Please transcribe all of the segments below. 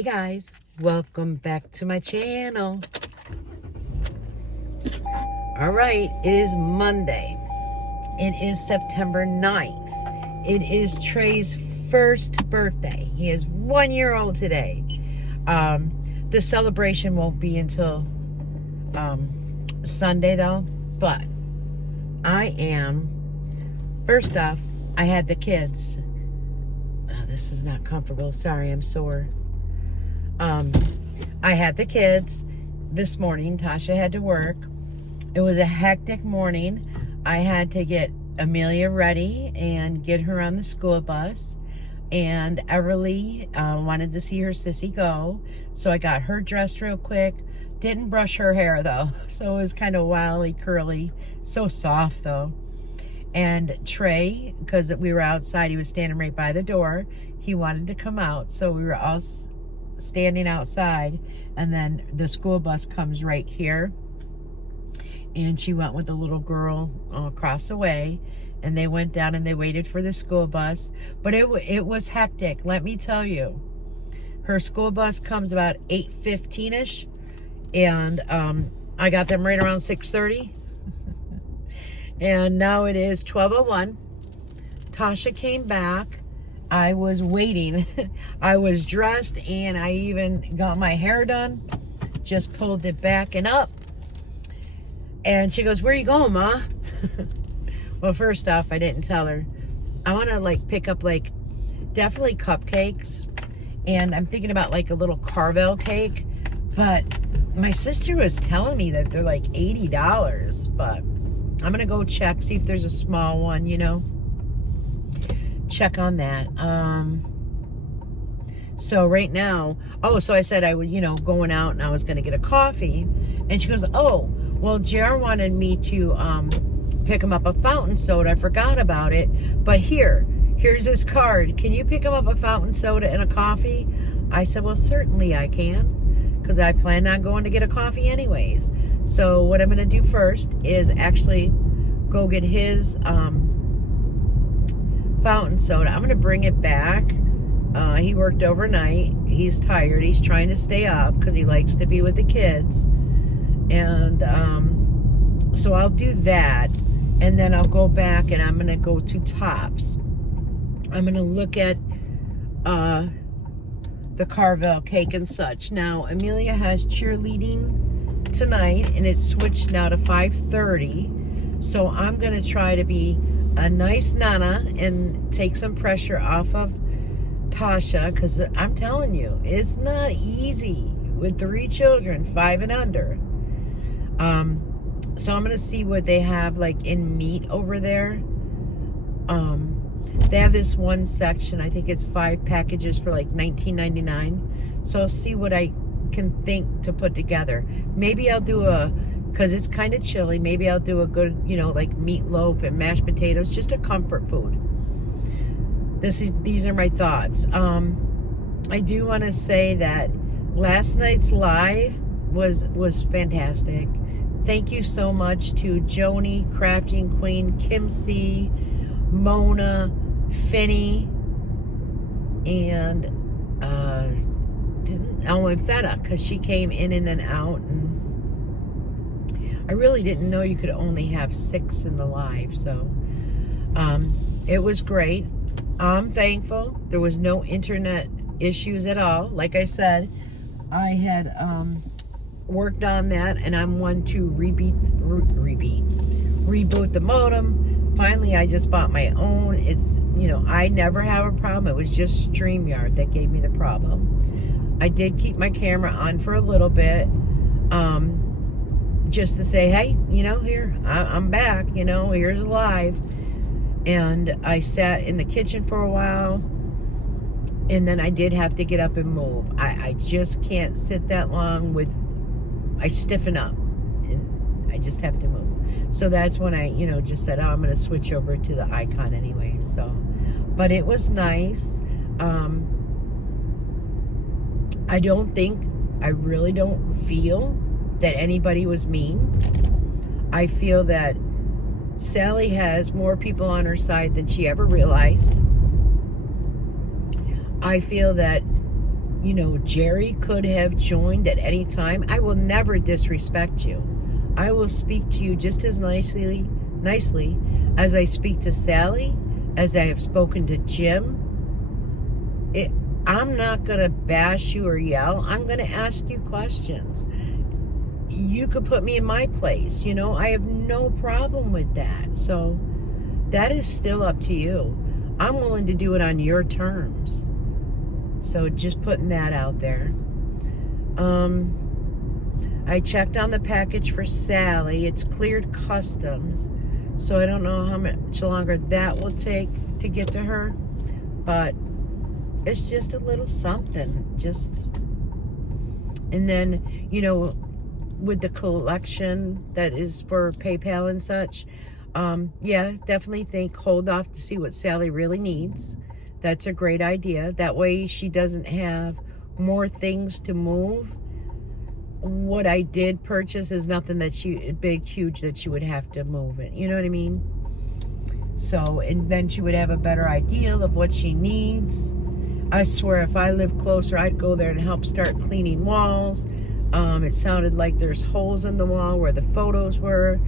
Hey guys, welcome back to my channel. All right, it is Monday. It is September 9th. It is Trey's first birthday. He is 1 year old today. The celebration won't be until Sunday though, but first off, I had the kids. Oh, this is not comfortable. Sorry, I'm sore. I had the kids this morning. Tasha had to work. It was a hectic morning. I had to get Amelia ready and get her on the school bus. And Everly wanted to see her sissy go. So I got her dressed real quick. Didn't brush her hair though. So it was kind of wildly curly. So soft though. And Trey, because we were outside, he was standing right by the door. He wanted to come out. So we were all standing outside. And then the school bus comes right here. And she went with the little girl across the way. And they went down and they waited for the school bus. But it was hectic, let me tell you. Her school bus comes about 8:15ish. And I got them right around 6:30. And now it is 12:01. Tasha came back. I was waiting. I was dressed and I even got my hair done. Just pulled it back and up. And she goes, "Where are you going, Ma?" Well, first off, I didn't tell her. I want to pick up definitely cupcakes. And I'm thinking about a little Carvel cake. But my sister was telling me that they're $80. But I'm going to go check, see if there's a small one, Check on that. So right now, so I said I would, going out and I was going to get a coffee. And she goes, "Oh, well, JR wanted me to pick him up a fountain soda. I forgot about it. But here's his card. Can you pick him up a fountain soda and a coffee?" I said, "Well, certainly I can. Because I plan on going to get a coffee anyways." So what I'm going to do first is actually go get his fountain soda. I'm going to bring it back. He worked overnight. He's tired. He's trying to stay up because he likes to be with the kids. And so I'll do that. And then I'll go back and I'm going to go to Tops. I'm going to look at the Carvel cake and such. Now, Amelia has cheerleading tonight, and it's switched now to 5:30. So I'm going to try to be a nice nana and take some pressure off of Tasha, because I'm telling you, it's not easy with 3 children, 5 and under. So I'm going to see what they have in meat over there. They have this one section, I think it's 5 packages for $19.99. So I'll see what I can think to put together. Maybe I'll do because it's kind of chilly, maybe I'll do a good, meatloaf and mashed potatoes, just a comfort food. These are my thoughts. I do want to say that last night's live was fantastic. Thank you so much to Joni, Crafting Queen, Kim C, Mona, Finny, and and Feta, because she came in and then out, and I really didn't know you could only have 6 in the live. So it was great. I'm thankful there was no internet issues at all. Like I said, I had worked on that, and I'm one to reboot the modem. Finally, I just bought my own. It's, I never have a problem. It was just StreamYard that gave me the problem. I did keep my camera on for a little bit, just to say, hey, here, I'm back, here's live. And I sat in the kitchen for a while, and then I did have to get up and move. I just can't sit that long I stiffen up, and I just have to move. So that's when I, just said, I'm going to switch over to the icon anyway. So, but it was nice. I really don't feel that anybody was mean. I feel that Sally has more people on her side than she ever realized. I feel that You know, Jerry could have joined at any time. I will never disrespect you. I will speak to you just as nicely as I speak to Sally, as I have spoken to Jim. I'm not going to bash you or yell. I'm going to ask you questions. You could put me in my place. You know, I have no problem with that. So that is still up to you. I'm willing to do it on your terms. So just putting that out there. I checked on the package for Sally. It's cleared customs. So I don't know how much longer that will take to get to her. But it's just a little something. And then, you know, with the collection that is for PayPal and such, yeah, definitely hold off to see what Sally really needs. That's a great idea. That way she doesn't have more things to move. What I did purchase is nothing that huge that she would have to move it. You know what I mean? So, and then she would have a better idea of what she needs. I swear, if I lived closer, I'd go there and help start cleaning walls. It sounded like there's holes in the wall where the photos were.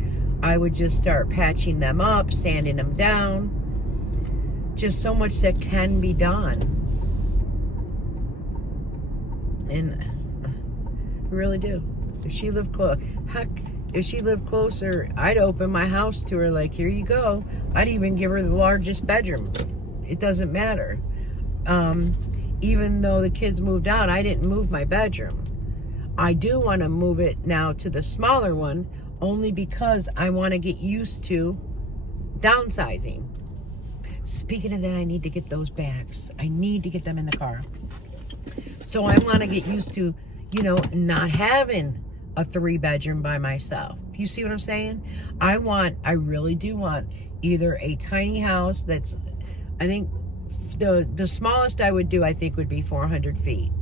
I would just start patching them up, sanding them down. Just so much that can be done. And I really do. If she lived closer, I'd open my house to her like, here you go. I'd even give her the largest bedroom. It doesn't matter. Even though the kids moved out, I didn't move my bedroom. I do want to move it now to the smaller one, only because I want to get used to downsizing. Speaking of that, I need to get those bags. I need to get them in the car. So I want to get used to, you know, not having a 3-bedroom by myself. You see what I'm saying? I really do want either a tiny house that's, I think the smallest I would do, I think, would be 400 feet.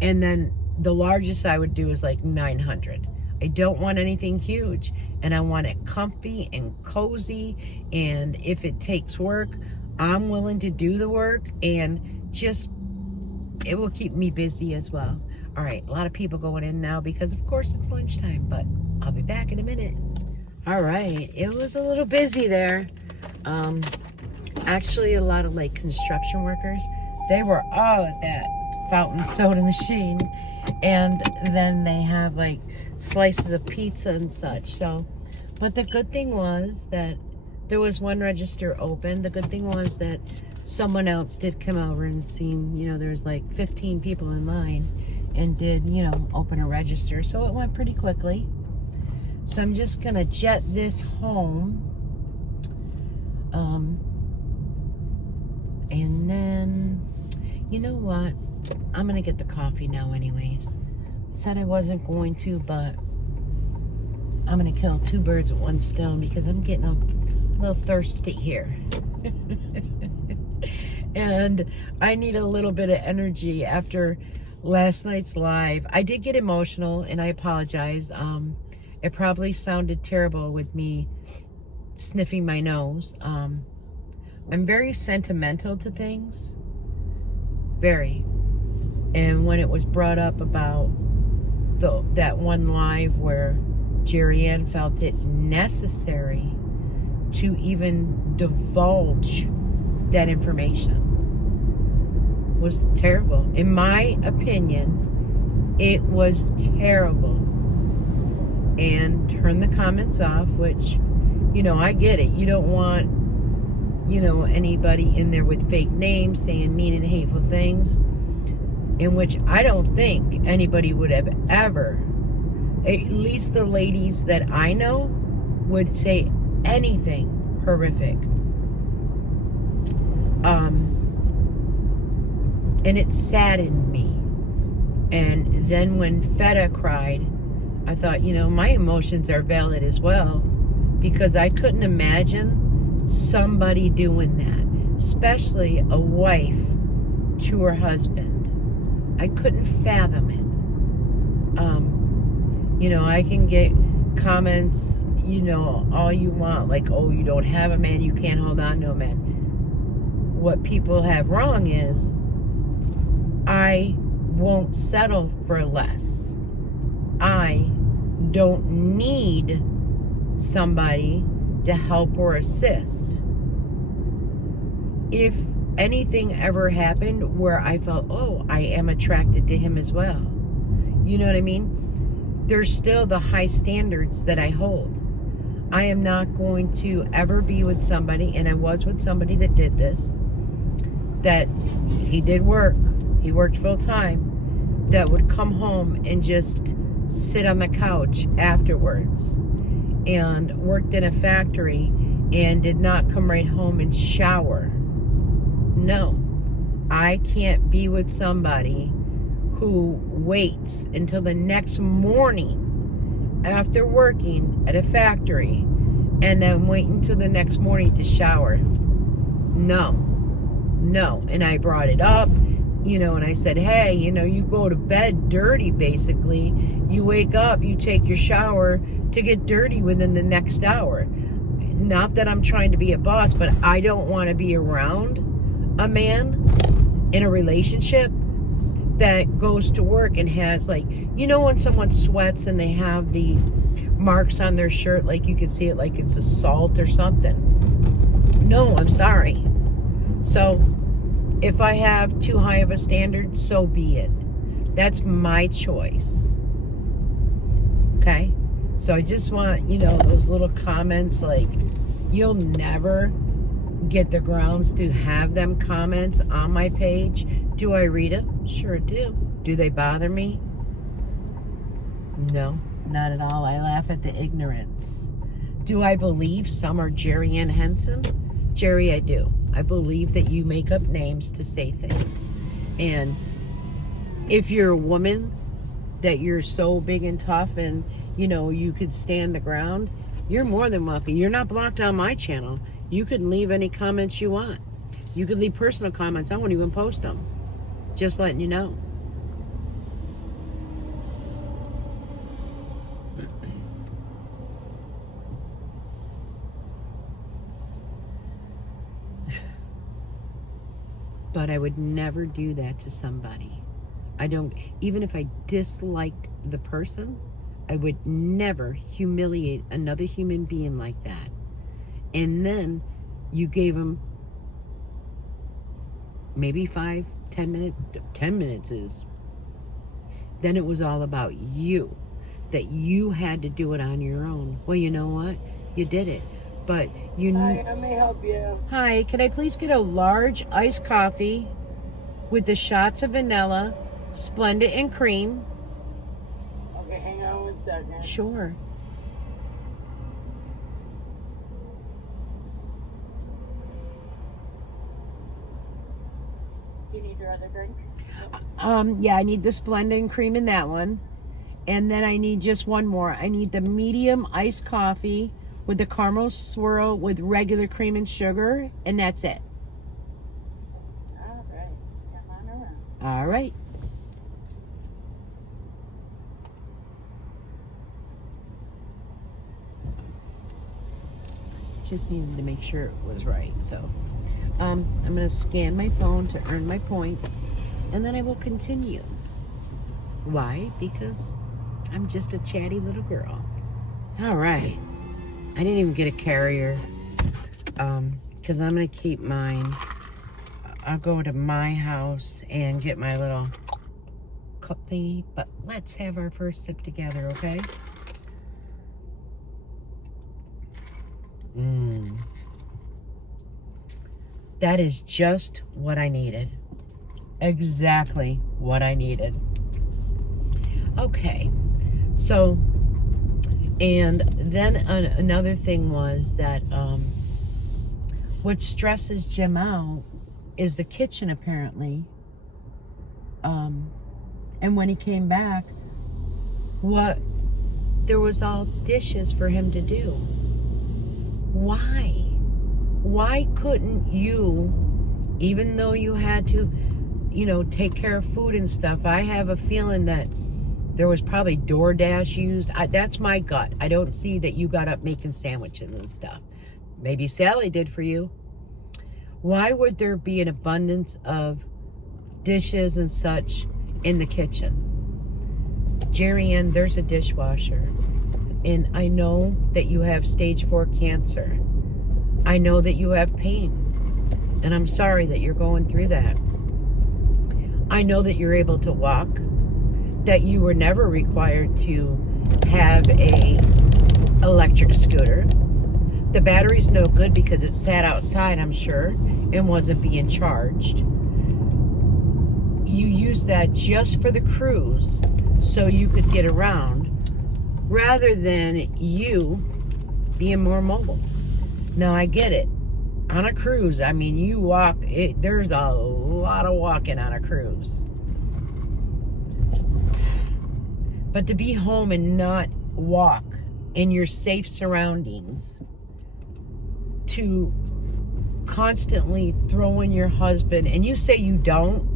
And then the largest I would do is like 900. I don't want anything huge. And I want it comfy and cozy. And if it takes work, I'm willing to do the work. And just, it will keep me busy as well. All right, a lot of people going in now because, of course, it's lunchtime, but I'll be back in a minute. All right, it was a little busy there. Actually, a lot of, like, construction workers, they were all at that fountain soda machine, and then they have, like, slices of pizza and such. So, but the good thing was that there was one register open. The good thing was that someone else did come over and seen, you know, there's, like, 15 people in line, and did, you know, open a register. So it went pretty quickly. So I'm just going to jet this home. And then, you know what? I'm going to get the coffee now anyways. I said I wasn't going to, but I'm going to kill 2 birds with 1 stone because I'm getting a little thirsty here. And I need a little bit of energy after last night's live. I did get emotional, and I apologize. It probably sounded terrible with me sniffing my nose. I'm very sentimental to things. Very. And when it was brought up about that one live where Jerry Ann felt it necessary to even divulge that information, was terrible. In my opinion, it was terrible. And turn the comments off, which, you know, I get it. You don't want, you know, anybody in there with fake names saying mean and hateful things, in which I don't think anybody would have ever, at least the ladies that I know, would say anything horrific. And it saddened me. And then when Feta cried, I thought, you know, my emotions are valid as well, because I couldn't imagine somebody doing that, especially a wife to her husband. I couldn't fathom it. You know, I can get comments, you know, all you want, like, oh, you don't have a man, you can't hold on to a man. What people have wrong is, I won't settle for less. I don't need somebody to help or assist. If anything ever happened where I felt, oh, I am attracted to him as well, you know what I mean? There's still the high standards that I hold. I am not going to ever be with somebody, and I was with somebody that did this, that he did work, he worked full time, that would come home and just sit on the couch afterwards, and worked in a factory and did not come right home and shower. No, I can't be with somebody who waits until the next morning after working at a factory and then wait until the next morning to shower. No. And I brought it up, and I said, hey, you go to bed dirty, basically. You wake up, you take your shower to get dirty within the next hour. Not that I'm trying to be a boss, but I don't want to be around a man in a relationship that goes to work and has, like, when someone sweats and they have the marks on their shirt, like you can see it like it's assault or something. No, I'm sorry. So if I have too high of a standard, so be it. That's my choice. Okay? So I just want, those little comments, like, you'll never get the grounds to have them comments on my page. Do I read them? Sure do. Do they bother me? No, not at all. I laugh at the ignorance. Do I believe some are Jerry Ann Henson? Jerry, I do. I believe that you make up names to say things. And if you're a woman, that you're so big and tough and, you could stand the ground, you're more than welcome. You're not blocked on my channel. You can leave any comments you want. You could leave personal comments. I won't even post them. Just letting you know. But I would never do that to somebody. Even if I disliked the person, I would never humiliate another human being like that. And then you gave them maybe 5, 10 minutes. 10 minutes is. Then it was all about you. That you had to do it on your own. Well, you know what? You did it. But Hi, I may help you. Hi, can I please get a large iced coffee with the shots of vanilla, Splenda, and cream? Okay, hang on 1 second. Sure. Do you need your other drinks? Yeah, I need the Splenda and cream in that one. And then I need just one more. I need the medium iced coffee with the caramel swirl with regular cream and sugar, and that's it. All right. Come on around. All right. Just needed to make sure it was right. So I'm going to scan my phone to earn my points, and then I will continue. Why? Because I'm just a chatty little girl. All right. I didn't even get a carrier because I'm going to keep mine. I'll go to my house and get my little cup thingy. But let's have our first sip together, okay? That is just what I needed. Exactly what I needed. Okay. So, and then another thing was that what stresses Jim out is the kitchen, apparently. And when he came back, there was all dishes for him to do. Why? Why couldn't you, even though you had to, take care of food and stuff? I have a feeling that there was probably DoorDash used. That's my gut. I don't see that you got up making sandwiches and stuff. Maybe Sally did for you. Why would there be an abundance of dishes and such in the kitchen. Jerry Ann, there's a dishwasher. And I know that you have stage 4 cancer. I know that you have pain. And I'm sorry that you're going through that. I know that you're able to walk, that you were never required to have a electric scooter. The battery's no good because it sat outside, I'm sure, and wasn't being charged. You used that just for the cruise so you could get around rather than you being more mobile. Now, I get it. On a cruise, I mean, you walk, there's a lot of walking on a cruise. But to be home and not walk in your safe surroundings, to constantly throw in your husband, and you say you don't,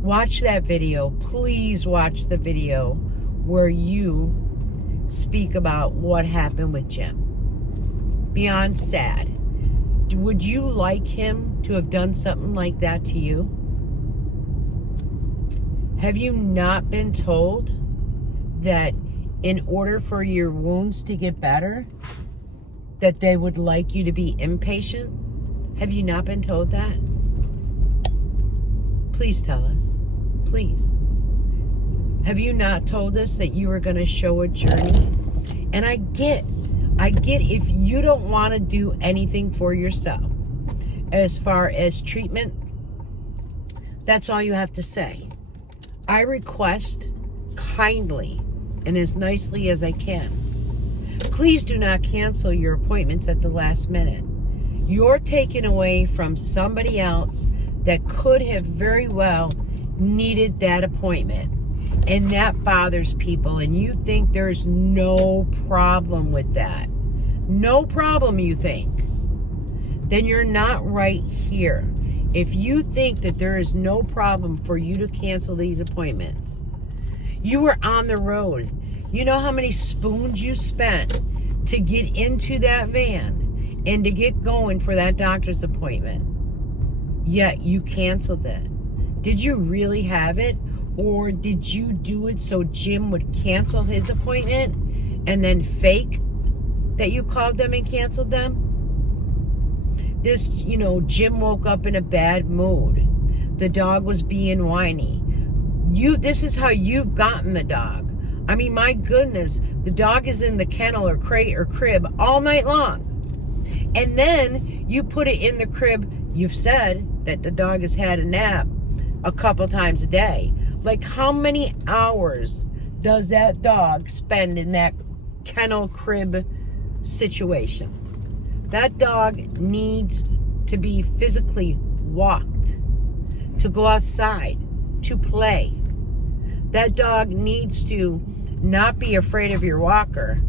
watch that video. Please watch the video where you speak about what happened with Jim. Beyond sad. Would you like him to have done something like that to you? Have you not been told that in order for your wounds to get better, that they would like you to be impatient? Have you not been told that? Please tell us. Please. Have you not told us that you were going to show a journey? And I get if you don't want to do anything for yourself as far as treatment, that's all you have to say. I request kindly and as nicely as I can, please do not cancel your appointments at the last minute. You're taken away from somebody else that could have very well needed that appointment. And that bothers people, and you think there's no problem with that. No problem, you think. Then you're not right here. If you think that there is no problem for you to cancel these appointments, you were on the road. You know how many spoons you spent to get into that van and to get going for that doctor's appointment. Yet you canceled it. Did you really have it? Or did you do it so Jim would cancel his appointment and then fake that you called them and canceled them? This, Jim woke up in a bad mood. The dog was being whiny. This is how you've gotten the dog. I mean, my goodness, the dog is in the kennel or crate or crib all night long. And then you put it in the crib. You've said that the dog has had a nap a couple times a day. Like, how many hours does that dog spend in that kennel crib situation? That dog needs to be physically walked, to go outside, to play. That dog needs to not be afraid of your walker.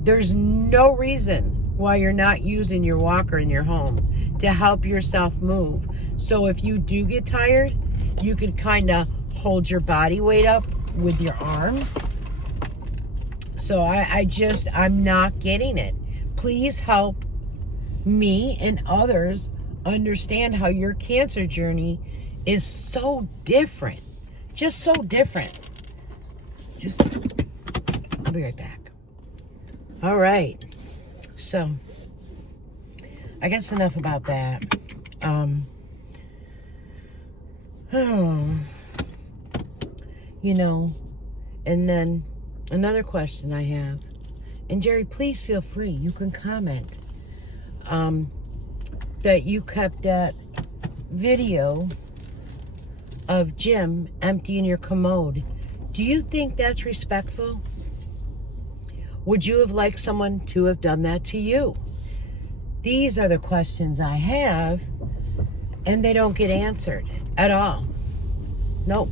There's no reason why you're not using your walker in your home to help yourself move. So if you do get tired, you could kind of hold your body weight up with your arms. So I'm not getting it. Please help me and others understand how your cancer journey is so different. Just so different. I'll be right back. All right. So, I guess enough about that. And then another question I have, and Jerry, please feel free, you can comment, that you kept that video of Jim emptying your commode. Do you think that's respectful? Would you have liked someone to have done that to you? These are the questions I have, and they don't get answered at all. Nope.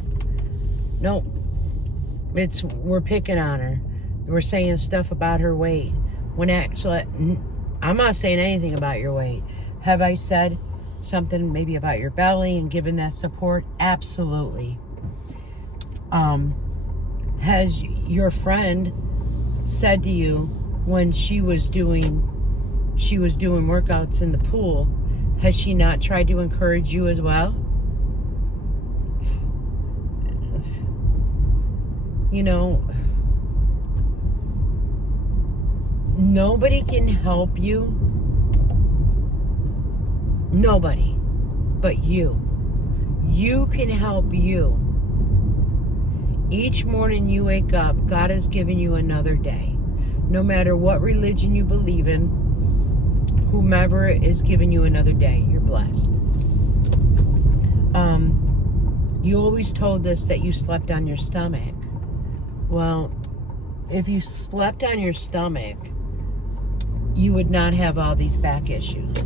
We're picking on her. We're saying stuff about her weight. When actually, I'm not saying anything about your weight. Have I said something maybe about your belly and given that support? Absolutely. Has your friend said to you when she was doing workouts in the pool, has she not tried to encourage you as well? you know, nobody can help you. Nobody but you. You can help you. Each morning you wake up, God has given you another day. No matter what religion you believe in, whomever is giving you another day, you're blessed. You always told us that you slept on your stomach. Well, if you slept on your stomach, you would not have all these back issues.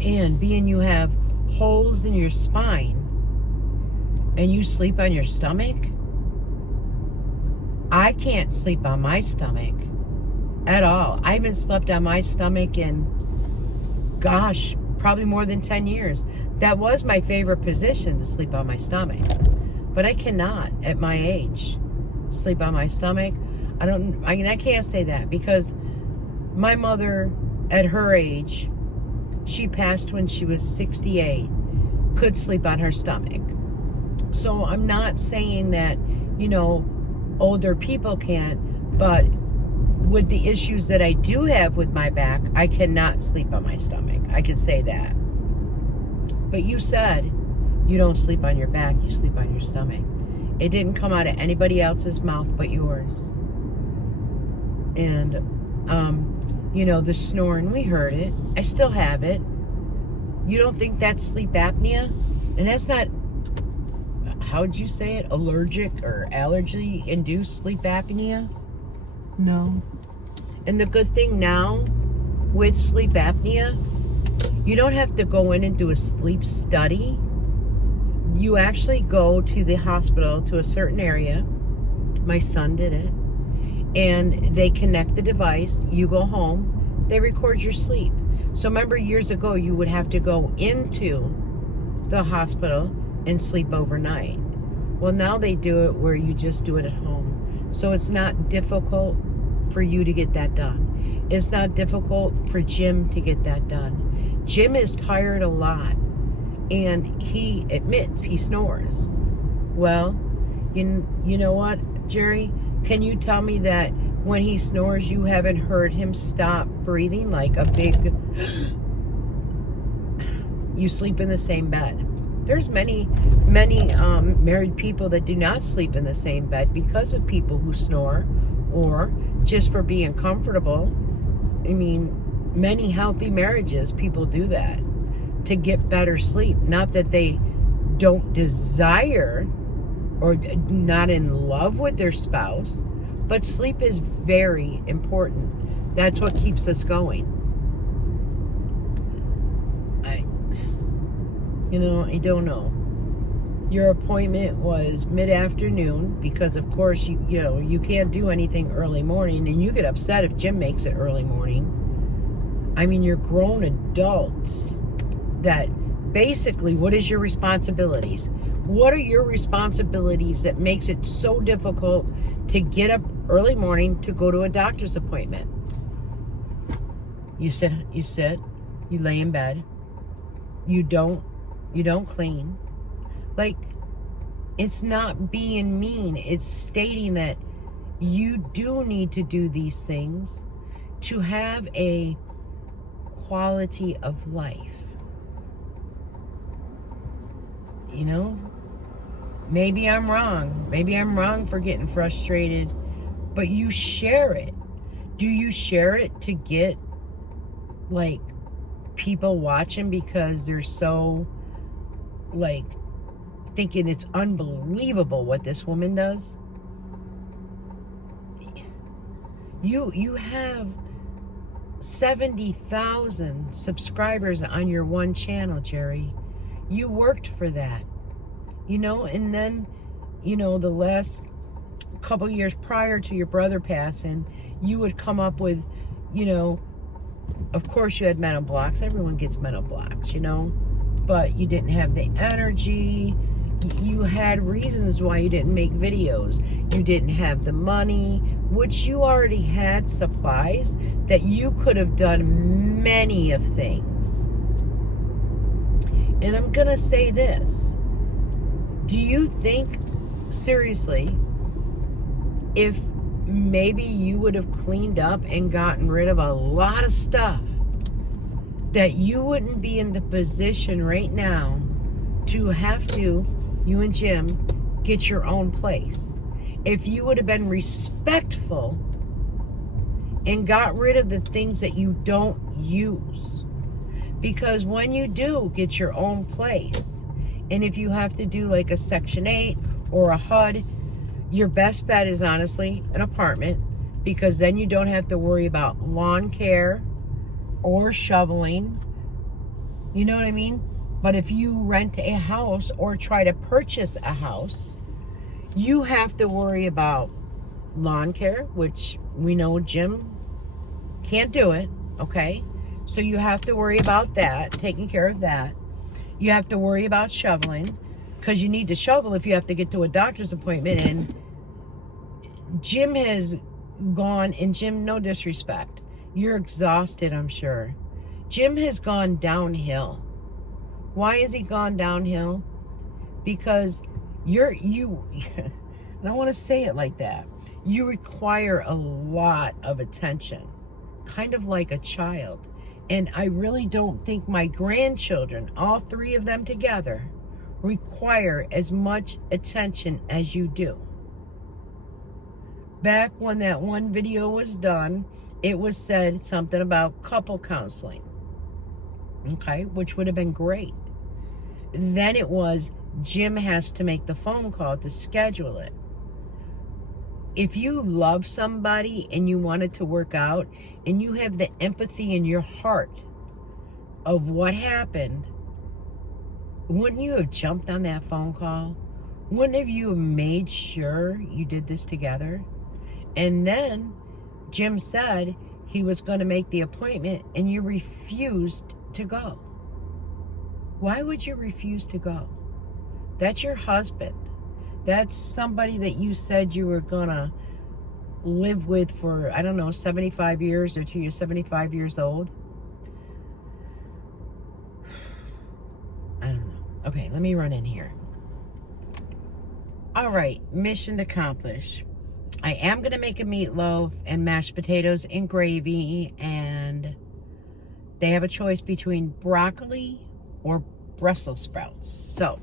And being you have holes in your spine and you sleep on your stomach, I can't sleep on my stomach at all. I haven't slept on my stomach in, gosh, probably more than 10 years. That was my favorite position, to sleep on my stomach. But I cannot, at my age, sleep on my stomach. I can't say that because my mother, at her age, she passed when she was 68, could sleep on her stomach. So I'm not saying that, older people can't, but with the issues that I do have with my back, I cannot sleep on my stomach. I can say that. But you said you don't sleep on your back, you sleep on your stomach. It didn't come out of anybody else's mouth but yours. And, the snoring, we heard it. I still have it. You don't think that's sleep apnea? And that's not, how'd you say it? Allergic or allergy-induced sleep apnea? No. And the good thing now with sleep apnea, you don't have to go in and do a sleep study. You actually go to the hospital, to a certain area. My son did it. And they connect the device. You go home. They record your sleep. So remember, years ago, you would have to go into the hospital and sleep overnight. Well, now they do it where you just do it at home. So it's not difficult for you to get that done. It's not difficult for Jim to get that done. Jim is tired a lot, and he admits he snores. Well, you know what, Jerry? Can you tell me that when he snores, you haven't heard him stop breathing like a big... You sleep in the same bed. There's many married people that do not sleep in the same bed because of people who snore, or just for being comfortable. I mean, many healthy marriages, people do that to get better sleep. Not that they don't desire or not in love with their spouse, but sleep is very important. That's what keeps us going. I don't know. Your appointment was mid-afternoon because, of course, you can't do anything early morning, and you get upset if Jim makes it early morning. I mean, you're grown adults that basically, what is your responsibilities? What are your responsibilities that makes it so difficult to get up early morning to go to a doctor's appointment? You sit, you lay in bed, you don't clean. Like, it's not being mean. It's stating that you do need to do these things to have a quality of life. Maybe I'm wrong. Maybe I'm wrong for getting frustrated, but you share it. Do you share it to get, people watching because they're so, thinking it's unbelievable what this woman does? You have 70,000 subscribers on your one channel, Jerry. You worked for that, and then, the last couple years prior to your brother passing, you would come up with, of course you had mental blocks. Everyone gets mental blocks, but you didn't have the energy. You had reasons why you didn't make videos. You didn't have the money, which you already had supplies that you could have done many of things. And I'm going to say this. Do you think, seriously, if maybe you would have cleaned up and gotten rid of a lot of stuff, that you wouldn't be in the position right now to have to, you and Jim, get your own place. If you would have been respectful and got rid of the things that you don't use. Because when you do get your own place, and if you have to do like a Section 8 or a HUD, your best bet is honestly an apartment, because then you don't have to worry about lawn care or shoveling. You know what I mean? But if you rent a house or try to purchase a house, you have to worry about lawn care, which we know Jim can't do it, okay? So you have to worry about that, taking care of that. You have to worry about shoveling, because you need to shovel if you have to get to a doctor's appointment. And Jim has gone, and Jim, no disrespect, you're exhausted, I'm sure. Jim has gone downhill. Why has he gone downhill? Because you I don't want to say it like that. You require a lot of attention, kind of like a child. And I really don't think my grandchildren, all three of them together, require as much attention as you do. Back when that one video was done, it was said something about couple counseling, okay, which would have been great. Then it was Jim has to make the phone call to schedule it. If you love somebody and you want it to work out, and you have the empathy in your heart of what happened, wouldn't you have jumped on that phone call? Wouldn't have you made sure you did this together? And then Jim said he was going to make the appointment, and you refused to go. Why would you refuse to go? That's your husband. That's somebody that you said you were going to live with for, I don't know, 75 years or till you're 75 years old. I don't know. Okay, let me run in here. All right, mission accomplished. I am going to make a meatloaf and mashed potatoes and gravy, and they have a choice between broccoli or Brussels sprouts. So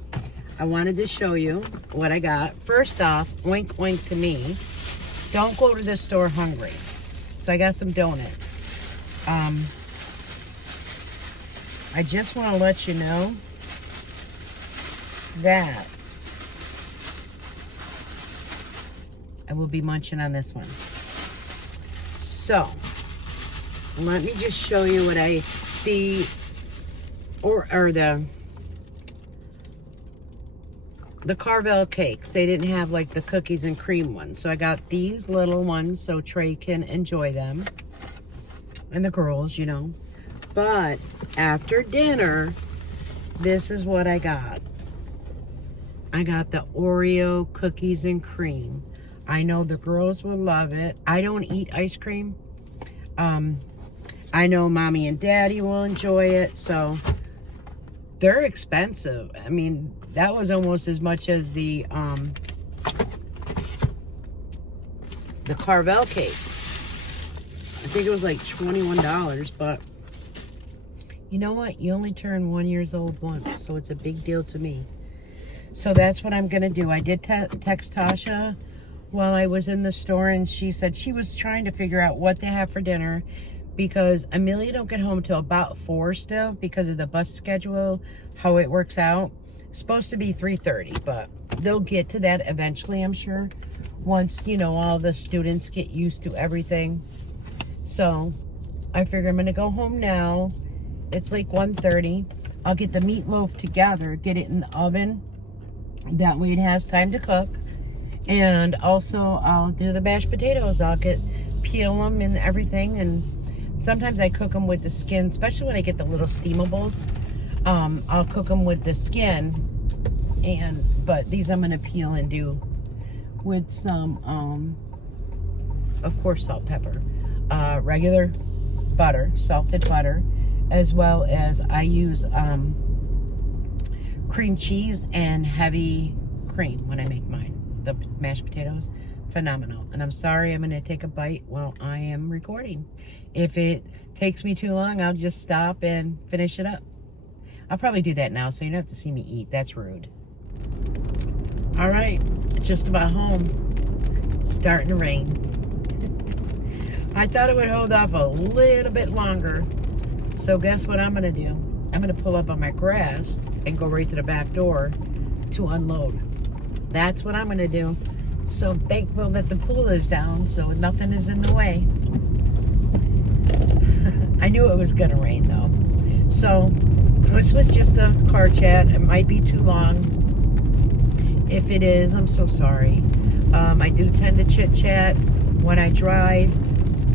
I wanted to show you what I got. First off, oink oink to me, don't go to the store hungry. So I got some donuts. I just want to let you know that I will be munching on this one. So let me just show you what I see, or the Carvel cakes. They didn't have like the cookies and cream ones. So I got these little ones so Trey can enjoy them. And the girls, you know. But after dinner, this is what I got. I got the Oreo cookies and cream. I know the girls will love it. I don't eat ice cream. I know mommy and daddy will enjoy it. So they're expensive. I mean, that was almost as much as the Carvel cakes. I think it was like $21, but you know what? You only turn 1 year old once, so it's a big deal to me. So that's what I'm gonna do. I did text Tasha while I was in the store, and she said she was trying to figure out what to have for dinner, because Amelia don't get home till about 4 still because of the bus schedule, how it works out. It's supposed to be 3:30, but they'll get to that eventually, I'm sure, once, you know, all the students get used to everything. So I figure I'm gonna go home now. It's like 1:30. I'll get the meatloaf together, get it in the oven. That way it has time to cook. And also I'll do the mashed potatoes. I'll peel them and everything. And sometimes I cook them with the skin, especially when I get the little steamables. I'll cook them with the skin. But these I'm gonna peel and do with some, of course, salt, pepper, regular butter, salted butter, as well as I use cream cheese and heavy cream when I make mine, the mashed potatoes. phenomenal. And I'm sorry I'm going to take a bite while I am recording. If it takes me too long, I'll just stop and finish it up. I'll probably do that now so you don't have to see me eat. That's rude. All right, just about home. It's starting to rain. I thought it would hold off a little bit longer. So guess what I'm going to do? I'm going to pull up on my grass and go right to the back door to unload. That's what I'm going to do. So I'm thankful that the pool is down so nothing is in the way. I knew it was going to rain though. So this was just a car chat. It might be too long. If it is, I'm so sorry. I do tend to chit chat when I drive.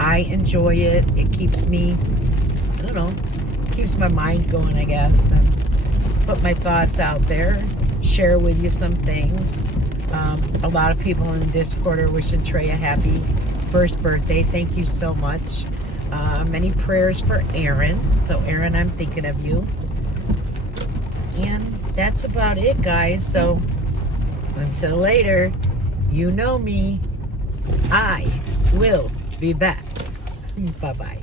I enjoy it. It keeps me, I don't know, keeps my mind going, I guess, and put my thoughts out there, share with you some things. A lot of people in the Discord are wishing Trey a happy first birthday. Thank you so much. Many prayers for Aaron. So Aaron, I'm thinking of you. And that's about it, guys. So until later, you know me. I will be back. Bye-bye.